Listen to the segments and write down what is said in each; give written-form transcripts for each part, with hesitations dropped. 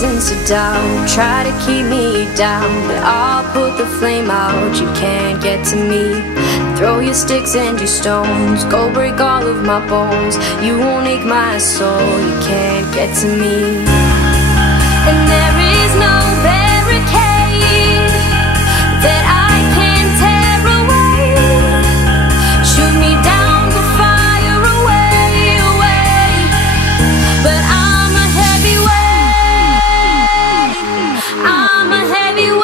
reasons to doubt, try to keep me down, but I'll put the flame out. You can't get to me. Throw your sticks and your stones, go break all of my bones. You won't ache my soul, you can't get to me. And there is no barricade that I can tear away. Shoot me down, go fire away, away. But I'm a heavyweight, I'm a heavyweight,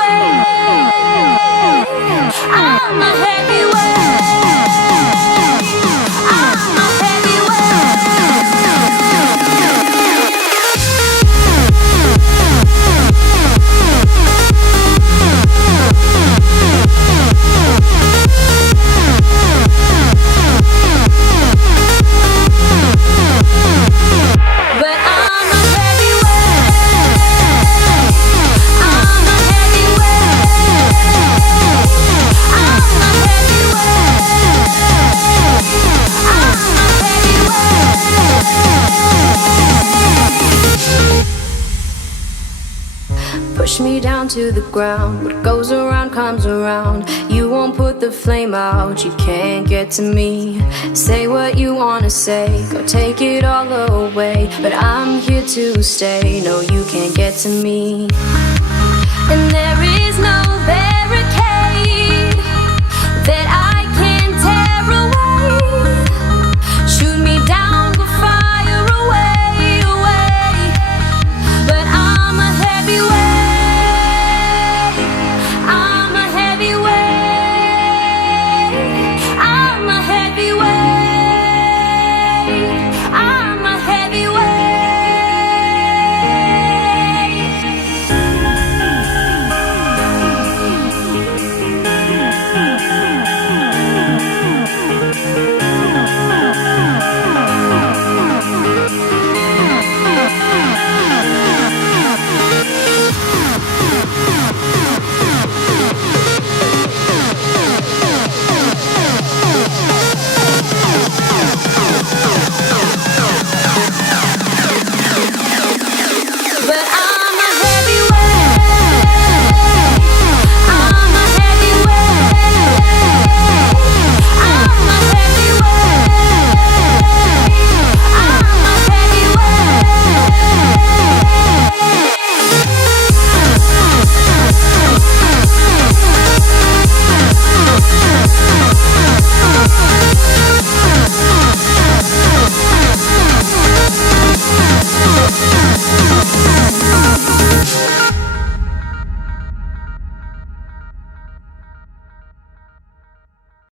I'm a heavyweight. Push me down to the ground. What goes around comes around. You won't put the flame out, you can't get to me. Say what you wanna say, go take it all away, but I'm here to stay. No, you can't get to me. And there is no